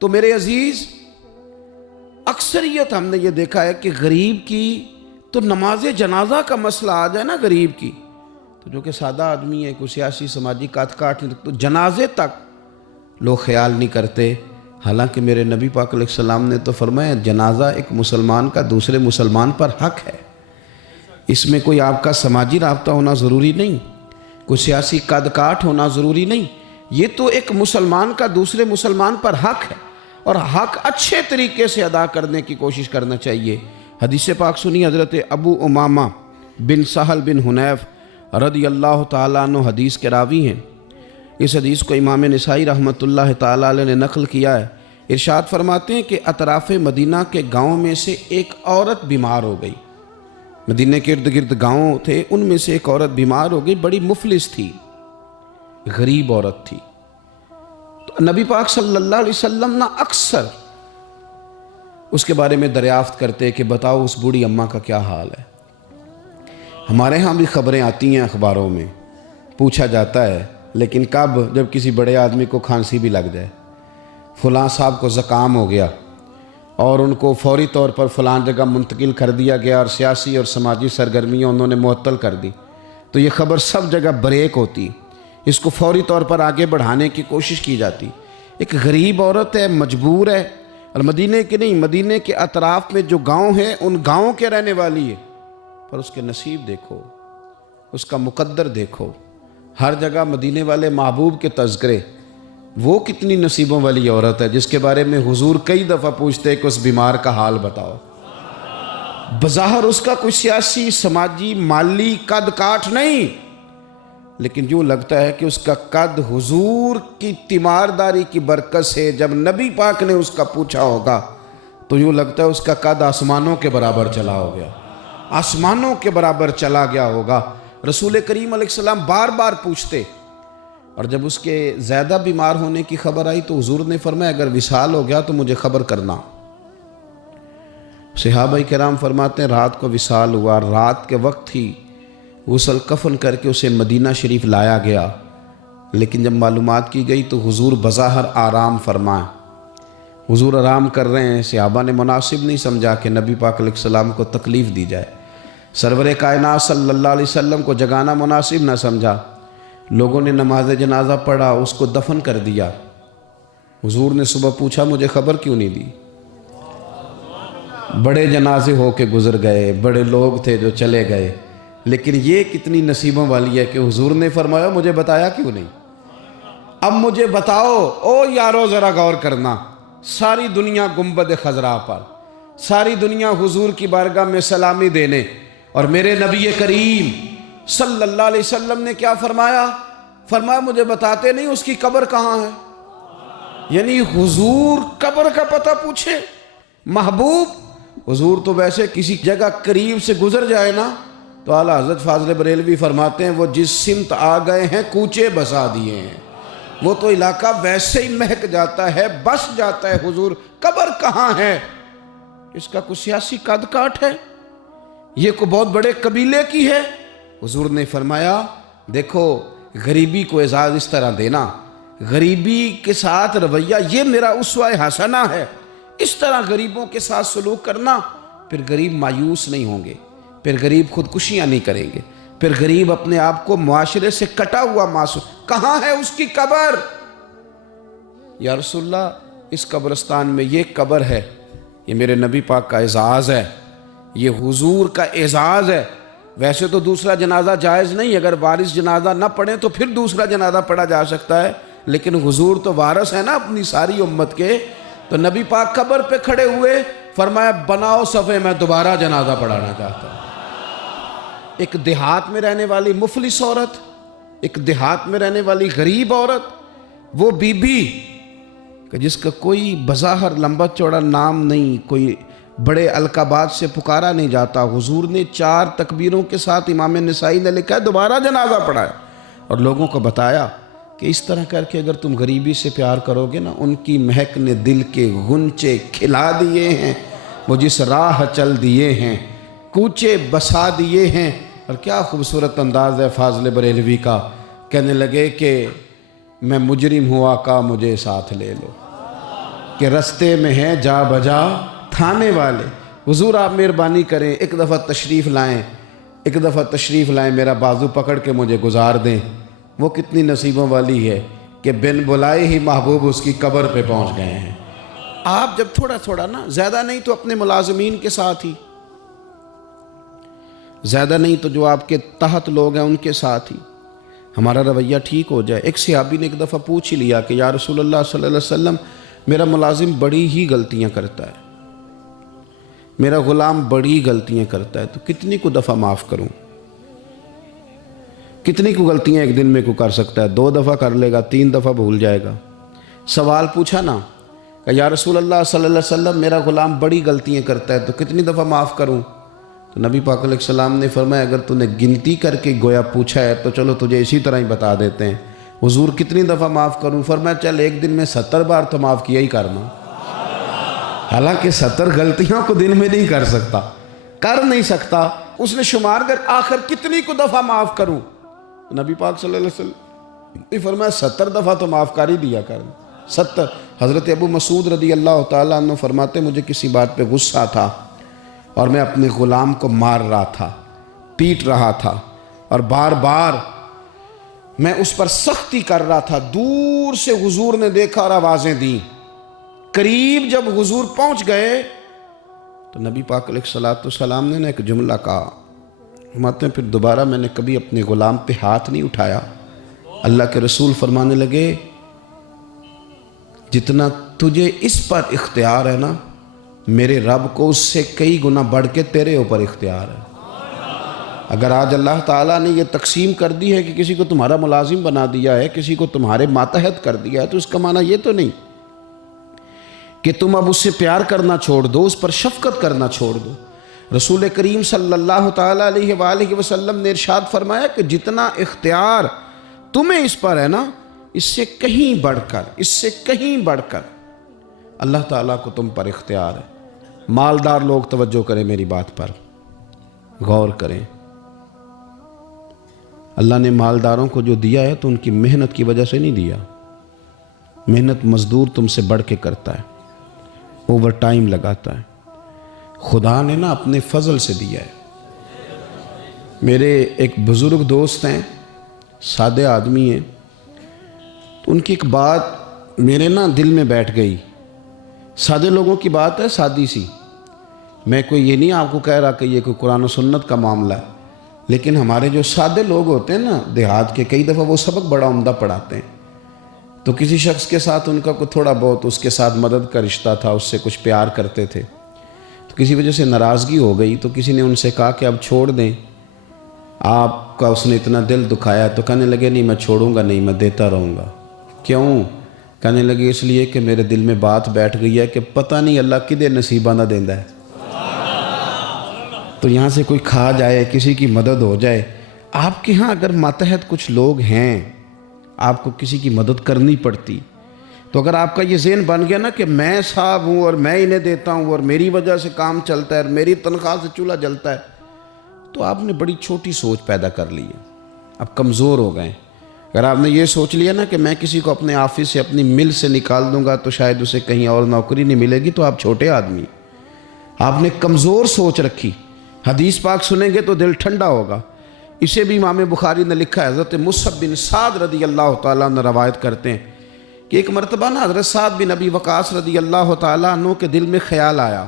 تو میرے عزیز اکثریت ہم نے یہ دیکھا ہے کہ غریب کی تو نماز جنازہ کا مسئلہ آ جائے نا غریب کی تو جو کہ سادہ آدمی ہے، کوئی سیاسی سماجی کاٹ نہیں، تو جنازے تک لوگ خیال نہیں کرتے. حالانکہ میرے نبی پاک علیہ السلام نے تو فرمایا جنازہ ایک مسلمان کا دوسرے مسلمان پر حق ہے. اس میں کوئی آپ کا سماجی رابطہ ہونا ضروری نہیں، کوئی سیاسی قد کاٹ ہونا ضروری نہیں. یہ تو ایک مسلمان کا دوسرے مسلمان پر حق ہے، اور حق اچھے طریقے سے ادا کرنے کی کوشش کرنا چاہیے. حدیث پاک سنی، حضرت ابو امامہ بن سہل بن حنیف رضی اللہ تعالیٰ عنہ حدیث کے راوی ہیں. اس حدیث کو امام نسائی رحمۃ اللہ تعالیٰ علیہ نے نقل کیا ہے. ارشاد فرماتے ہیں کہ اطراف مدینہ کے گاؤں میں سے ایک عورت بیمار ہو گئی. مدینہ کے ارد گرد گاؤں تھے، ان میں سے ایک عورت بیمار ہو گئی، بڑی مفلس تھی، غریب عورت تھی. تو نبی پاک صلی اللہ علیہ وسلم نا اکثر اس کے بارے میں دریافت کرتے کہ بتاؤ اس بوڑھی اماں کا کیا حال ہے. ہمارے ہاں بھی خبریں آتی ہیں اخباروں میں، پوچھا جاتا ہے، لیکن کب؟ جب کسی بڑے آدمی کو کھانسی بھی لگ جائے، فلاں صاحب کو زکام ہو گیا اور ان کو فوری طور پر فلاں جگہ منتقل کر دیا گیا اور سیاسی اور سماجی سرگرمیاں انہوں نے معطل کر دی، تو یہ خبر سب جگہ بریک ہوتی، اس کو فوری طور پر آگے بڑھانے کی کوشش کی جاتی. ایک غریب عورت ہے، مجبور ہے، اور مدینے کے نہیں، مدینے کے اطراف میں جو گاؤں ہیں ان گاؤں کے رہنے والی ہے، پر اس کے نصیب دیکھو، اس کا مقدر دیکھو. ہر جگہ مدینے والے محبوب کے تذکرے. وہ کتنی نصیبوں والی عورت ہے جس کے بارے میں حضور کئی دفعہ پوچھتے کہ اس بیمار کا حال بتاؤ. بظاہر اس کا کوئی سیاسی سماجی مالی قد کاٹ نہیں، لیکن یوں لگتا ہے کہ اس کا قد حضور کی تیمارداری کی برکت سے جب نبی پاک نے اس کا پوچھا ہوگا تو یوں لگتا ہے اس کا قد آسمانوں کے برابر چلا ہو گیا، آسمانوں کے برابر چلا گیا ہوگا. رسول کریم علیہ السلام بار بار پوچھتے، اور جب اس کے زیادہ بیمار ہونے کی خبر آئی تو حضور نے فرمایا اگر وصال ہو گیا تو مجھے خبر کرنا. صحابہ کرام فرماتے ہیں رات کو وصال ہوا، رات کے وقت ہی غسل کفن کر کے اسے مدینہ شریف لایا گیا. لیکن جب معلومات کی گئی تو حضور بظاہر آرام فرمائے، حضور آرام کر رہے ہیں. صحابہ نے مناسب نہیں سمجھا کہ نبی پاک علیہ السلام کو تکلیف دی جائے. سرور کائنات صلی اللہ علیہ وسلم کو جگانا مناسب نہ سمجھا. لوگوں نے نماز جنازہ پڑھا، اس کو دفن کر دیا. حضور نے صبح پوچھا مجھے خبر کیوں نہیں دی؟ بڑے جنازے ہو کے گزر گئے، بڑے لوگ تھے جو چلے گئے، لیکن یہ کتنی نصیبوں والی ہے کہ حضور نے فرمایا مجھے بتایا کیوں نہیں؟ اب مجھے بتاؤ. او یارو ذرا غور کرنا، ساری دنیا گنبد خضرا پر، ساری دنیا حضور کی بارگاہ میں سلامی دینے، اور میرے نبی کریم صلی اللہ علیہ وسلم نے کیا فرمایا؟ فرمایا مجھے بتاتے نہیں اس کی قبر کہاں ہے. یعنی حضور قبر کا پتہ پوچھے. محبوب حضور تو ویسے کسی جگہ قریب سے گزر جائے نا تو اعلیٰ حضرت فاضل بریلوی فرماتے ہیں وہ جس سمت آ گئے ہیں کوچے بسا دیے ہیں، وہ تو علاقہ ویسے ہی مہک جاتا ہے، بس جاتا ہے. حضور قبر کہاں ہے؟ اس کا کوئی سیاسی قد کاٹ ہے؟ یہ کوئی بہت بڑے قبیلے کی ہے؟ حضور نے فرمایا دیکھو غریبی کو اعزاز اس طرح دینا، غریبی کے ساتھ رویہ یہ میرا اسوہ حسنہ ہے. اس طرح غریبوں کے ساتھ سلوک کرنا، پھر غریب مایوس نہیں ہوں گے، پھر غریب خودکشیاں نہیں کریں گے، پھر غریب اپنے آپ کو معاشرے سے کٹا ہوا محسوس. کہاں ہے اس کی قبر؟ یا رسول اللہ اس قبرستان میں یہ قبر ہے. یہ میرے نبی پاک کا اعزاز ہے، یہ حضور کا اعزاز ہے. ویسے تو دوسرا جنازہ جائز نہیں، اگر وارث جنازہ نہ پڑھیں تو پھر دوسرا جنازہ پڑھا جا سکتا ہے، لیکن حضور تو وارث ہے نا اپنی ساری امت کے. تو نبی پاک قبر پہ کھڑے ہوئے، فرمایا بناؤ صفے، میں دوبارہ جنازہ پڑھانا چاہتا ہوں. ایک دیہات میں رہنے والی مفلس عورت، ایک دیہات میں رہنے والی غریب عورت، وہ بی بی کہ جس کا کوئی بظاہر لمبا چوڑا نام نہیں، کوئی بڑے القابات سے پکارا نہیں جاتا. حضور نے 4 تکبیروں کے ساتھ امام نسائی نے لکھا ہے دوبارہ جنازہ پڑھایا، اور لوگوں کو بتایا کہ اس طرح کر کے اگر تم غریبی سے پیار کرو گے نا، ان کی مہک نے دل کے غنچے کھلا دیے ہیں، وہ جس راہ چل دیے ہیں کوچے بسا دیے ہیں. اور کیا خوبصورت انداز ہے فاضل بریلوی کا، کہنے لگے کہ میں مجرم ہوا کا مجھے ساتھ لے لو. کہ رستے میں ہیں جا بجا تھانے والے. حضور آپ مہربانی کریں، ایک دفعہ تشریف لائیں، ایک دفعہ تشریف لائیں، میرا بازو پکڑ کے مجھے گزار دیں. وہ کتنی نصیبوں والی ہے کہ بن بلائے ہی محبوب اس کی قبر پہ پہنچ گئے ہیں. آپ جب تھوڑا تھوڑا نا، زیادہ نہیں تو اپنے ملازمین کے ساتھ ہی، زیادہ نہیں تو جو آپ کے تحت لوگ ہیں ان کے ساتھ ہی ہمارا رویہ ٹھیک ہو جائے. ایک صحابی نے ایک دفعہ پوچھ ہی لیا کہ یا رسول اللہ صلی اللہ علیہ وسلم، میرا ملازم بڑی ہی غلطیاں کرتا ہے، میرا غلام بڑی غلطیاں کرتا ہے، تو کتنی کو دفعہ معاف کروں؟ کتنی کو غلطیاں ایک دن میں کو کر سکتا ہے؟ 2 دفعہ کر لے گا، 3 دفعہ بھول جائے گا. سوال پوچھا نا کہ یا رسول اللہ صلی اللہ علیہ وسلم، میرا غلام بڑی غلطیاں کرتا ہے، تو کتنی دفعہ معاف کروں؟ تو نبی پاک علیہ السلام نے فرمایا اگر تو نے گنتی کر کے گویا پوچھا ہے تو چلو تجھے اسی طرح ہی بتا دیتے ہیں. حضور کتنی دفعہ معاف کروں؟ فرمایا چل ایک دن میں 70 بار تو معاف کیا ہی کرنا. حالانکہ 70 غلطیوں کو دن میں نہیں کر نہیں سکتا. اس نے شمار کر آخر کتنی کو دفعہ معاف کروں؟ نبی پاک صلی اللہ علیہ وسلم نے فرمایا 70 دفعہ تو معاف کر ہی دیا کرنا. 70. حضرت ابو مسعود رضی اللہ تعالیٰ عنہ فرماتے مجھے کسی بات پہ غصہ تھا اور میں اپنے غلام کو مار رہا تھا، پیٹ رہا تھا، اور بار بار میں اس پر سختی کر رہا تھا. دور سے حضور نے دیکھا اور آوازیں دیں. قریب جب حضور پہنچ گئے تو نبی پاک علیہ السلام نے ایک جملہ کہا. فرماتے ہیں پھر دوبارہ میں نے کبھی اپنے غلام پہ ہاتھ نہیں اٹھایا. اللہ کے رسول فرمانے لگے جتنا تجھے اس پر اختیار ہے نا، میرے رب کو اس سے کئی گنا بڑھ کے تیرے اوپر اختیار ہے. اگر آج اللہ تعالیٰ نے یہ تقسیم کر دی ہے کہ کسی کو تمہارا ملازم بنا دیا ہے، کسی کو تمہارے ماتحت کر دیا ہے، تو اس کا معنی یہ تو نہیں کہ تم اب اس سے پیار کرنا چھوڑ دو، اس پر شفقت کرنا چھوڑ دو. رسول کریم صلی اللہ تعالیٰ علیہ وآلہ وسلم نے ارشاد فرمایا کہ جتنا اختیار تمہیں اس پر ہے نا، اس سے کہیں بڑھ کر اللہ تعالیٰ کو تم پر اختیار ہے. مالدار لوگ توجہ کریں، میری بات پر غور کریں. اللہ نے مالداروں کو جو دیا ہے تو ان کی محنت کی وجہ سے نہیں دیا. محنت مزدور تم سے بڑھ کے کرتا ہے، اوور ٹائم لگاتا ہے. خدا نے نا اپنے فضل سے دیا ہے. میرے ایک بزرگ دوست ہیں، سادے آدمی ہیں، تو ان کی ایک بات میرے نا دل میں بیٹھ گئی. سادے لوگوں کی بات ہے، سادی سی. میں کوئی یہ نہیں آپ کو کہہ رہا کہ یہ کوئی قرآن و سنت کا معاملہ ہے، لیکن ہمارے جو سادے لوگ ہوتے ہیں نا دیہات کے، کئی دفعہ وہ سبق بڑا عمدہ پڑھاتے ہیں. تو کسی شخص کے ساتھ ان کا کوئی تھوڑا بہت اس کے ساتھ مدد کا رشتہ تھا، اس سے کچھ پیار کرتے تھے. تو کسی وجہ سے ناراضگی ہو گئی تو کسی نے ان سے کہا کہ اب چھوڑ دیں، آپ کا اس نے اتنا دل دکھایا. تو کہنے لگے نہیں میں چھوڑوں گا نہیں، میں دیتا رہوں گا. کیوں؟ کہنے لگے اس لیے کہ میرے دل میں بات بیٹھ گئی ہے کہ پتہ نہیں اللہ کدے نصیبہ نہ دیندا ہے. تو یہاں سے کوئی کھا جائے، کسی کی مدد ہو جائے. آپ کے ہاں اگر ماتحت کچھ لوگ ہیں، آپ کو کسی کی مدد کرنی پڑتی، تو اگر آپ کا یہ ذہن بن گیا نا کہ میں صاحب ہوں اور میں انہیں دیتا ہوں اور میری وجہ سے کام چلتا ہے اور میری تنخواہ سے چولہا جلتا ہے، تو آپ نے بڑی چھوٹی سوچ پیدا کر لی ہے. اب کمزور ہو گئے. اگر آپ نے یہ سوچ لیا نا کہ میں کسی کو اپنے آفس سے، اپنی مل سے نکال دوں گا تو شاید اسے کہیں اور نوکری نہیں ملے گی، تو آپ چھوٹے آدمی. آپ نے کمزور سوچ رکھی. حدیث پاک سنیں گے تو دل ٹھنڈا ہوگا. اسے بھی امام بخاری نے لکھا ہے. حضرت مصعب بن سعد رضی اللہ تعالیٰ عنہ روایت کرتے ہیں کہ ایک مرتبہ نا حضرت سعد بن ابی وقاص رضی اللہ تعالیٰ عنہ کے دل میں خیال آیا.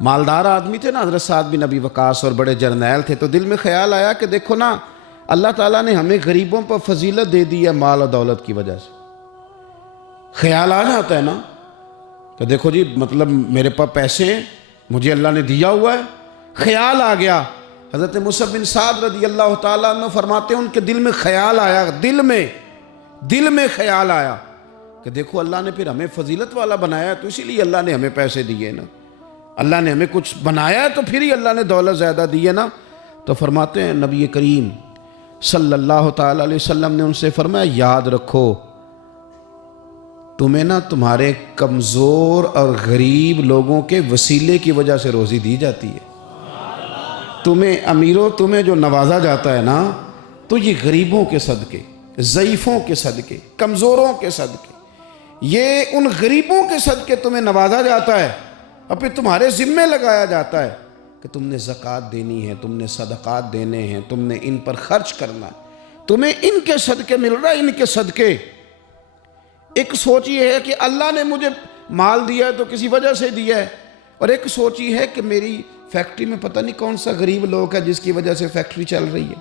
مالدار آدمی تھے نا حضرت سعد بن ابی وقاص اور بڑے جرنیل تھے. تو دل میں خیال آیا کہ دیکھو نا اللہ تعالیٰ نے ہمیں غریبوں پر فضیلت دے دی ہے مال و دولت کی وجہ سے. خیال آ جاتا ہے نا کہ دیکھو جی مطلب میرے پاس پیسے ہیں، مجھے اللہ نے دیا ہوا ہے. خیال آ گیا. حضرت مصعب بن سعد رضی اللہ تعالیٰ عنہ فرماتے ہیں ان کے دل میں خیال آیا، دل میں خیال آیا کہ دیکھو اللہ نے پھر ہمیں فضیلت والا بنایا، تو اسی لیے اللہ نے ہمیں پیسے دیے نا. اللہ نے ہمیں کچھ بنایا ہے تو پھر ہی اللہ نے دولت زیادہ دی ہے نا. تو فرماتے ہیں نبی کریم صلی اللہ تعالیٰ علیہ وسلم نے ان سے فرمایا یاد رکھو تمہیں نا تمہارے کمزور اور غریب لوگوں کے وسیلے کی وجہ سے روزی دی جاتی ہے. تمہیں امیروں تمہیں جو نوازا جاتا ہے نا تو یہ غریبوں کے صدقے، ضعیفوں کے صدقے، کمزوروں کے صدقے، یہ ان غریبوں کے صدقے تمہیں نوازا جاتا ہے اور پھر تمہارے ذمے لگایا جاتا ہے کہ تم نے زکوٰۃ دینی ہے، تم نے صدقات دینے ہیں، تم نے ان پر خرچ کرنا ہے، تمہیں ان کے صدقے مل رہا ہے، ان کے صدقے۔ ایک سوچ یہ ہے کہ اللہ نے مجھے مال دیا ہے تو کسی وجہ سے دیا ہے، اور ایک سوچ یہ ہے کہ میری فیکٹری میں پتہ نہیں کون سا غریب لوگ ہے جس کی وجہ سے فیکٹری چل رہی ہے۔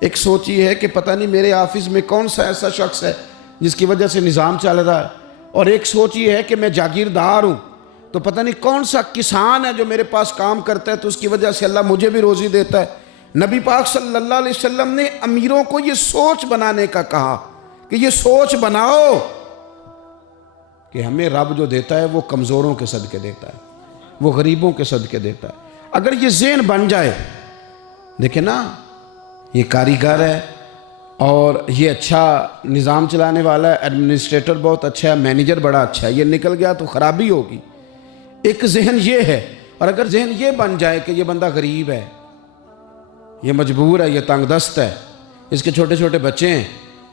ایک سوچ یہ ہے کہ پتہ نہیں میرے آفس میں کون سا ایسا شخص ہے جس کی وجہ سے نظام چل رہا ہے، اور ایک سوچ یہ ہے کہ میں جاگیردار ہوں تو پتہ نہیں کون سا کسان ہے جو میرے پاس کام کرتا ہے تو اس کی وجہ سے اللہ مجھے بھی روزی دیتا ہے۔ نبی پاک صلی اللہ علیہ وسلم نے امیروں کو یہ سوچ بنانے کا کہا کہ یہ سوچ بناؤ کہ ہمیں رب جو دیتا ہے وہ کمزوروں کے صدقے دیتا ہے، وہ غریبوں کے صدقے دیتا ہے۔ اگر یہ ذہن بن جائے، دیکھیں نا، یہ کاریگر ہے اور یہ اچھا نظام چلانے والا ہے، ایڈمنسٹریٹر بہت اچھا ہے، مینیجر بڑا اچھا ہے، یہ نکل گیا تو خرابی ہوگی۔ ایک ذہن یہ ہے، اور اگر ذہن یہ بن جائے کہ یہ بندہ غریب ہے، یہ مجبور ہے، یہ تنگ دست ہے، اس کے چھوٹے چھوٹے بچے ہیں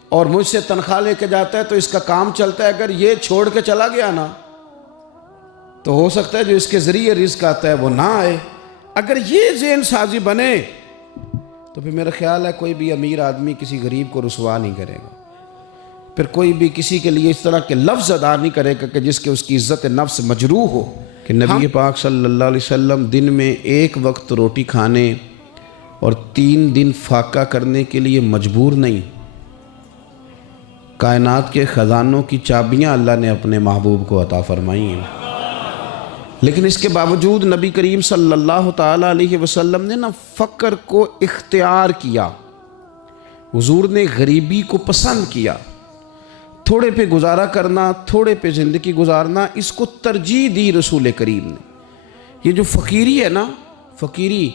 اور مجھ سے تنخواہ لے کے جاتا ہے تو اس کا کام چلتا ہے، اگر یہ چھوڑ کے چلا گیا نا تو ہو سکتا ہے جو اس کے ذریعے رزق آتا ہے وہ نہ آئے۔ اگر یہ ذہن سازی بنے تو پھر میرا خیال ہے کوئی بھی امیر آدمی کسی غریب کو رسوا نہیں کرے گا، پھر کوئی بھی کسی کے لیے اس طرح کے لفظ ادا نہیں کرے گا کہ جس کے اس کی عزت نفس مجروح ہو۔ کہ نبی پاک صلی اللہ علیہ وسلم دن میں ایک وقت روٹی کھانے اور 3 دن فاقہ کرنے کے لیے مجبور نہیں۔ کائنات کے خزانوں کی چابیاں اللہ نے اپنے محبوب کو عطا فرمائی ہیں، لیکن اس کے باوجود نبی کریم صلی اللہ تعالیٰ علیہ وسلم نے فقر کو اختیار کیا۔ حضور نے غریبی کو پسند کیا، تھوڑے پہ گزارا کرنا، تھوڑے پہ زندگی گزارنا، اس کو ترجیح دی رسول کریم نے۔ یہ جو فقیری ہے نا، فقیری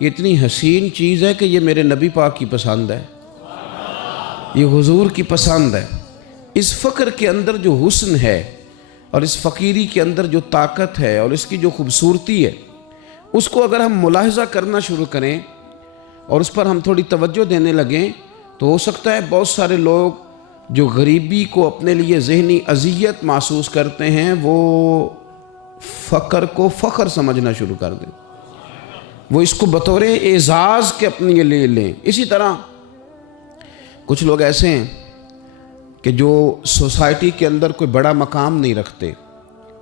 یہ اتنی حسین چیز ہے کہ یہ میرے نبی پاک کی پسند ہے، یہ حضور کی پسند ہے۔ اس فقر کے اندر جو حسن ہے اور اس فقیری کے اندر جو طاقت ہے اور اس کی جو خوبصورتی ہے، اس کو اگر ہم ملاحظہ کرنا شروع کریں اور اس پر ہم تھوڑی توجہ دینے لگیں تو ہو سکتا ہے بہت سارے لوگ جو غریبی کو اپنے لیے ذہنی اذیت محسوس کرتے ہیں وہ فقر کو فخر سمجھنا شروع کر دیں، وہ اس کو بطور اعزاز کے اپنے لیے لیں۔ اسی طرح کچھ لوگ ایسے ہیں کہ جو سوسائٹی کے اندر کوئی بڑا مقام نہیں رکھتے،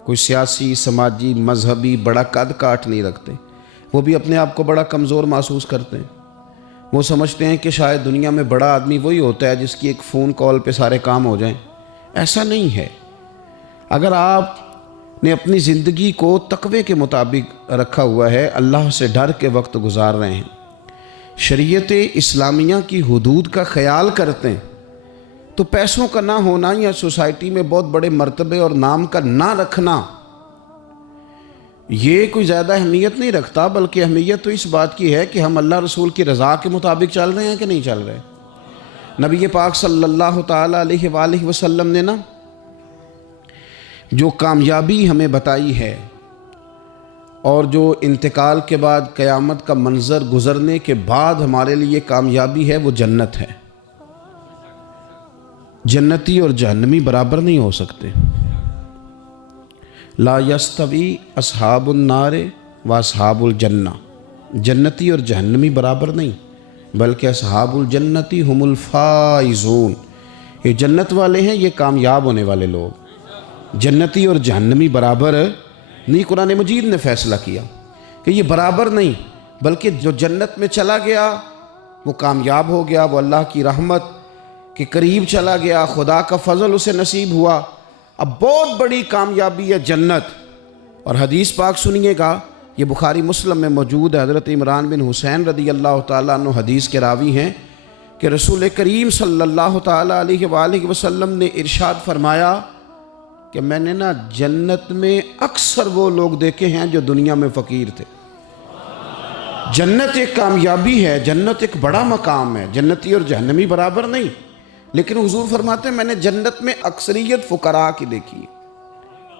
کوئی سیاسی، سماجی، مذہبی بڑا قد کاٹ نہیں رکھتے، وہ بھی اپنے آپ کو بڑا کمزور محسوس کرتے ہیں۔ وہ سمجھتے ہیں کہ شاید دنیا میں بڑا آدمی وہی ہوتا ہے جس کی ایک فون کال پہ سارے کام ہو جائیں۔ ایسا نہیں ہے۔ اگر آپ نے اپنی زندگی کو تقوی کے مطابق رکھا ہوا ہے، اللہ سے ڈر کے وقت گزار رہے ہیں، شریعت اسلامیہ کی حدود کا خیال کرتے ہیں، تو پیسوں کا نہ ہونا یا سوسائٹی میں بہت بڑے مرتبے اور نام کا نہ رکھنا یہ کوئی زیادہ اہمیت نہیں رکھتا، بلکہ اہمیت تو اس بات کی ہے کہ ہم اللہ رسول کی رضا کے مطابق چل رہے ہیں کہ نہیں چل رہے۔ نبی پاک صلی اللہ تعالیٰ علیہ وآلہ وسلم نے جو کامیابی ہمیں بتائی ہے اور جو انتقال کے بعد قیامت کا منظر گزرنے کے بعد ہمارے لیے کامیابی ہے، وہ جنت ہے۔ جنتی اور جہنمی برابر نہیں ہو سکتے۔ لا یستوی اصحاب النار و اصحاب الجنہ، جنتی اور جہنمی برابر نہیں، بلکہ اصحاب الجنتی ہم الفائزون، یہ جنت والے ہیں، یہ کامیاب ہونے والے لوگ۔ جنتی اور جہنمی برابر نہیں، قرآن مجید نے فیصلہ کیا کہ یہ برابر نہیں، بلکہ جو جنت میں چلا گیا وہ کامیاب ہو گیا، وہ اللہ کی رحمت کے قریب چلا گیا، خدا کا فضل اسے نصیب ہوا۔ اب بہت بڑی کامیابی ہے جنت۔ اور حدیث پاک سنیے گا، یہ بخاری مسلم میں موجود ہے، حضرت عمران بن حسین رضی اللہ تعالیٰ عنہ حدیث کے راوی ہیں کہ رسول کریم صلی اللہ تعالیٰ علیہ وآلہ وسلم نے ارشاد فرمایا کہ میں نے جنت میں اکثر وہ لوگ دیکھے ہیں جو دنیا میں فقیر تھے۔ جنت ایک کامیابی ہے، جنت ایک بڑا مقام ہے، جنتی اور جہنمی برابر نہیں، لیکن حضور فرماتے ہیں میں نے جنت میں اکثریت فقراء کی دیکھی ہے،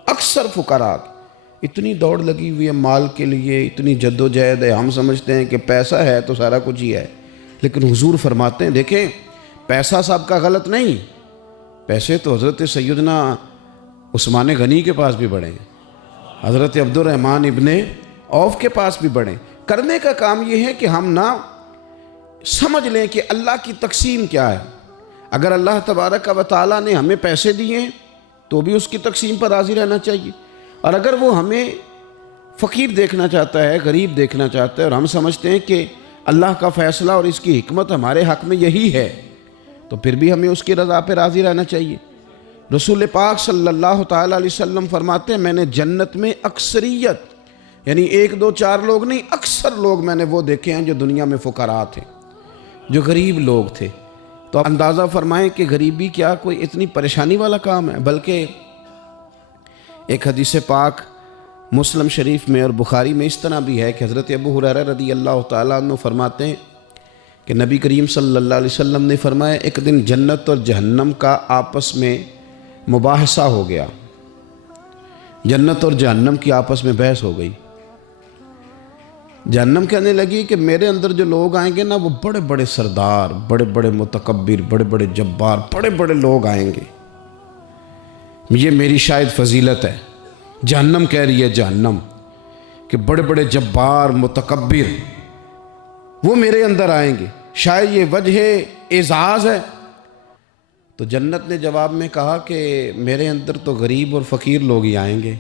اکثر فقراء کی۔ اتنی دوڑ لگی ہوئی ہے مال کے لیے، اتنی جد و جہد ہے، ہم سمجھتے ہیں کہ پیسہ ہے تو سارا کچھ ہی ہے، لیکن حضور فرماتے ہیں دیکھیں پیسہ سب کا غلط نہیں، پیسے تو حضرت سیدنا عثمان غنی کے پاس بھی بڑھیں، حضرت عبد الرحمن ابن عوف کے پاس بھی بڑھیں۔ کرنے کا کام یہ ہے کہ ہم نہ سمجھ لیں کہ اللہ کی تقسیم کیا ہے۔ اگر اللہ تبارک و تعالیٰ نے ہمیں پیسے دیے ہیں تو بھی اس کی تقسیم پر راضی رہنا چاہیے، اور اگر وہ ہمیں فقیر دیکھنا چاہتا ہے، غریب دیکھنا چاہتا ہے، اور ہم سمجھتے ہیں کہ اللہ کا فیصلہ اور اس کی حکمت ہمارے حق میں یہی ہے، تو پھر بھی ہمیں اس کی رضا پہ راضی رہنا چاہیے۔ رسول پاک صلی اللہ تعالیٰ علیہ وسلم فرماتے ہیں میں نے جنت میں اکثریت، یعنی 1 2 4 لوگ نہیں، اکثر لوگ میں نے وہ دیکھے ہیں جو دنیا میں فقراء تھے، جو غریب لوگ تھے۔ تو اندازہ فرمائیں کہ غریبی کیا کوئی اتنی پریشانی والا کام ہے؟ بلکہ ایک حدیث پاک مسلم شریف میں اور بخاری میں اس طرح بھی ہے کہ حضرت ابو ہریرہ رضی اللہ تعالیٰ عنہ فرماتے ہیں کہ نبی کریم صلی اللہ علیہ وسلم نے فرمایا ایک دن جنت اور جہنم کا آپس میں مباحثہ ہو گیا، جنت اور جہنم کی آپس میں بحث ہو گئی۔ جہنم کہنے لگی کہ میرے اندر جو لوگ آئیں گے نا وہ بڑے بڑے سردار، بڑے بڑے متکبر، بڑے بڑے جبار، بڑے بڑے لوگ آئیں گے، یہ میری شاید فضیلت ہے۔ جہنم کہہ رہی ہے جہنم کہ بڑے بڑے جبار متکبر وہ میرے اندر آئیں گے، شاید یہ وجہ اعزاز ہے۔ تو جنت نے جواب میں کہا کہ میرے اندر تو غریب اور فقیر لوگ ہی آئیں گے،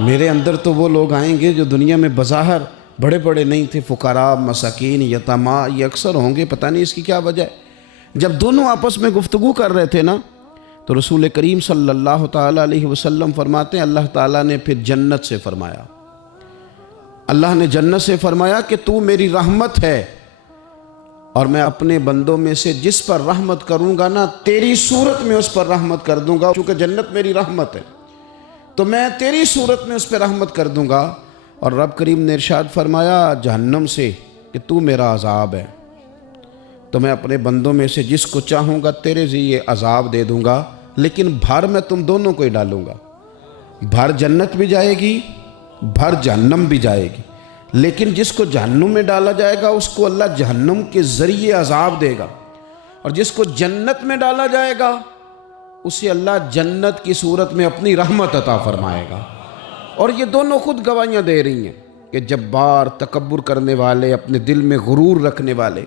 میرے اندر تو وہ لوگ آئیں گے جو دنیا میں بظاہر بڑے بڑے نہیں تھے، فقراء، مساکین، یتامیٰ، یہ اکثر ہوں گے، پتہ نہیں اس کی کیا وجہ ہے۔ جب دونوں آپس میں گفتگو کر رہے تھے نا تو رسول کریم صلی اللہ تعالیٰ علیہ وسلم فرماتے ہیں اللہ تعالیٰ نے پھر جنت سے فرمایا، اللہ نے جنت سے فرمایا کہ تو میری رحمت ہے اور میں اپنے بندوں میں سے جس پر رحمت کروں گا نا تیری صورت میں اس پر رحمت کر دوں گا، چونکہ جنت میری رحمت ہے تو میں تیری صورت میں اس پہ رحمت کر دوں گا۔ اور رب کریم نے ارشاد فرمایا جہنم سے کہ تو میرا عذاب ہے، تو میں اپنے بندوں میں سے جس کو چاہوں گا تیرے ذریعے عذاب دے دوں گا، لیکن بھر میں تم دونوں کو ہی ڈالوں گا، بھر جنت بھی جائے گی، بھر جہنم بھی جائے گی، لیکن جس کو جہنم میں ڈالا جائے گا اس کو اللہ جہنم کے ذریعے عذاب دے گا، اور جس کو جنت میں ڈالا جائے گا اسے اللہ جنت کی صورت میں اپنی رحمت عطا فرمائے گا۔ اور یہ دونوں خود گواہیاں دے رہی ہیں کہ جبار، تکبر کرنے والے، اپنے دل میں غرور رکھنے والے،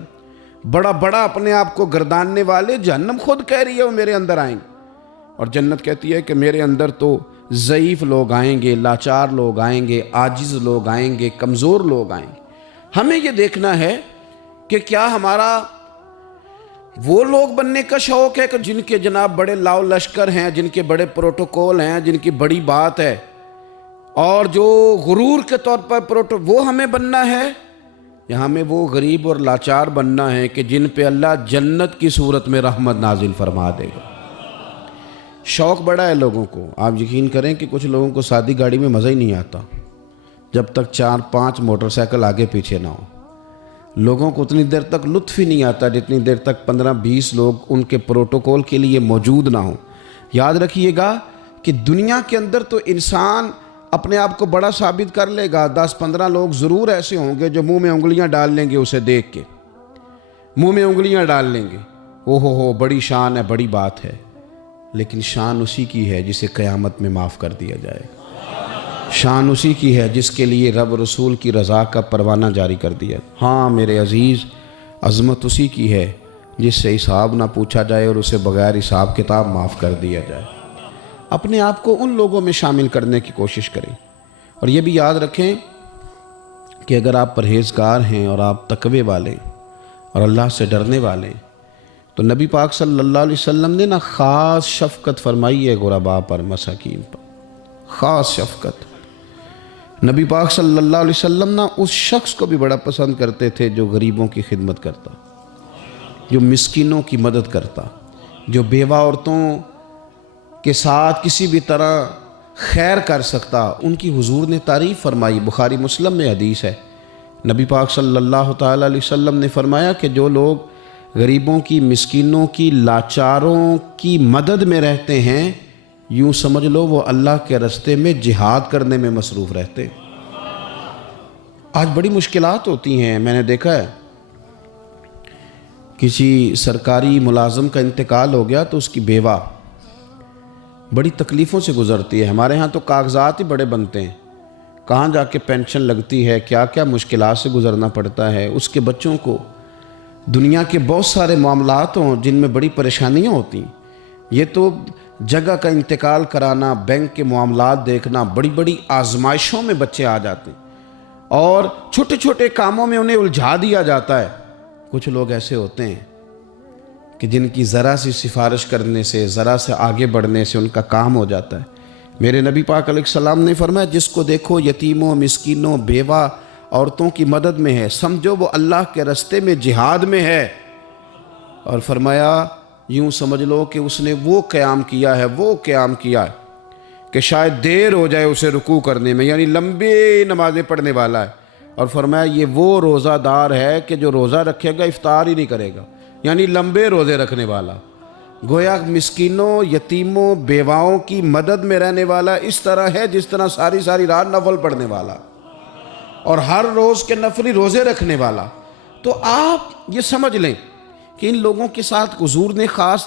بڑا بڑا اپنے آپ کو گرداننے والے، جہنم خود کہہ رہی ہے وہ میرے اندر آئیں گے، اور جنت کہتی ہے کہ میرے اندر تو ضعیف لوگ آئیں گے، لاچار لوگ آئیں گے، عاجز لوگ آئیں گے، کمزور لوگ آئیں گے۔ ہمیں یہ دیکھنا ہے کہ کیا ہمارا وہ لوگ بننے کا شوق ہے کہ جن کے جناب بڑے لاؤ لشکر ہیں، جن کے بڑے پروٹوکول ہیں، جن کی بڑی بات ہے، اور جو غرور کے طور پر وہ ہمیں بننا ہے، یا ہمیں وہ غریب اور لاچار بننا ہے کہ جن پہ اللہ جنت کی صورت میں رحمت نازل فرما دے گا؟ شوق بڑا ہے لوگوں کو، آپ یقین کریں کہ کچھ لوگوں کو سادی گاڑی میں مزہ ہی نہیں آتا جب تک 4-5 موٹر سائیکل آگے پیچھے نہ ہو۔ لوگوں کو اتنی دیر تک لطف ہی نہیں آتا جتنی دیر تک 15-20 لوگ ان کے پروٹوکول کے لیے موجود نہ ہوں۔ یاد رکھیے گا کہ دنیا کے اندر تو انسان اپنے آپ کو بڑا ثابت کر لے گا، 10-15 لوگ ضرور ایسے ہوں گے جو منہ میں انگلیاں ڈال لیں گے، اسے دیکھ کے منہ میں انگلیاں ڈال لیں گے، او ہو بڑی شان ہے، بڑی بات ہے، لیکن شان اسی کی ہے جسے قیامت میں معاف کر دیا جائے گا، شان اسی کی ہے جس کے لیے رب رسول کی رضا کا پروانہ جاری کر دیا۔ ہاں میرے عزیز، عظمت اسی کی ہے جس سے حساب نہ پوچھا جائے اور اسے بغیر حساب کتاب معاف کر دیا جائے۔ اپنے آپ کو ان لوگوں میں شامل کرنے کی کوشش کریں، اور یہ بھی یاد رکھیں کہ اگر آپ پرہیزگار ہیں اور آپ تقوی والے اور اللہ سے ڈرنے والے، تو نبی پاک صلی اللہ علیہ وسلم نے نا خاص شفقت فرمائی ہے غرباء پر، مساکین پر، خاص شفقت۔ نبی پاک صلی اللہ علیہ وسلم نا اس شخص کو بھی بڑا پسند کرتے تھے جو غریبوں کی خدمت کرتا، جو مسکینوں کی مدد کرتا، جو بیوہ عورتوں کے ساتھ کسی بھی طرح خیر کر سکتا، ان کی حضور نے تعریف فرمائی۔ بخاری مسلم میں حدیث ہے، نبی پاک صلی اللہ تعالیٰ علیہ وسلم نے فرمایا کہ جو لوگ غریبوں کی، مسکینوں کی، لاچاروں کی مدد میں رہتے ہیں، یوں سمجھ لو وہ اللہ کے راستے میں جہاد کرنے میں مصروف رہتے ہیں۔ آج بڑی مشکلات ہوتی ہیں، میں نے دیکھا ہے کسی سرکاری ملازم کا انتقال ہو گیا تو اس کی بیوہ بڑی تکلیفوں سے گزرتی ہے. ہمارے ہاں تو کاغذات ہی بڑے بنتے ہیں, کہاں جا کے پینشن لگتی ہے, کیا کیا مشکلات سے گزرنا پڑتا ہے. اس کے بچوں کو دنیا کے بہت سارے معاملات ہوں جن میں بڑی پریشانیاں ہوتی ہیں. یہ تو جگہ کا انتقال کرانا, بینک کے معاملات دیکھنا, بڑی بڑی آزمائشوں میں بچے آ جاتے ہیں اور چھوٹے چھوٹے کاموں میں انہیں الجھا دیا جاتا ہے. کچھ لوگ ایسے ہوتے ہیں کہ جن کی ذرا سی سفارش کرنے سے, ذرا سے آگے بڑھنے سے ان کا کام ہو جاتا ہے. میرے نبی پاک علیہ السلام نے فرمایا جس کو دیکھو یتیموں, مسکینوں, بیوہ عورتوں کی مدد میں ہے, سمجھو وہ اللہ کے راستے میں جہاد میں ہے. اور فرمایا یوں سمجھ لو کہ اس نے وہ قیام کیا ہے کہ شاید دیر ہو جائے اسے رکوع کرنے میں, یعنی لمبی نمازیں پڑھنے والا ہے. اور فرمایا یہ وہ روزہ دار ہے کہ جو روزہ رکھے گا افطار ہی نہیں کرے گا, یعنی لمبے روزے رکھنے والا. گویا مسکینوں, یتیموں, بیواؤں کی مدد میں رہنے والا اس طرح ہے جس طرح ساری ساری رات نفل پڑھنے والا اور ہر روز کے نفلی روزے رکھنے والا. تو آپ یہ سمجھ لیں کہ ان لوگوں کے ساتھ حضور نے خاص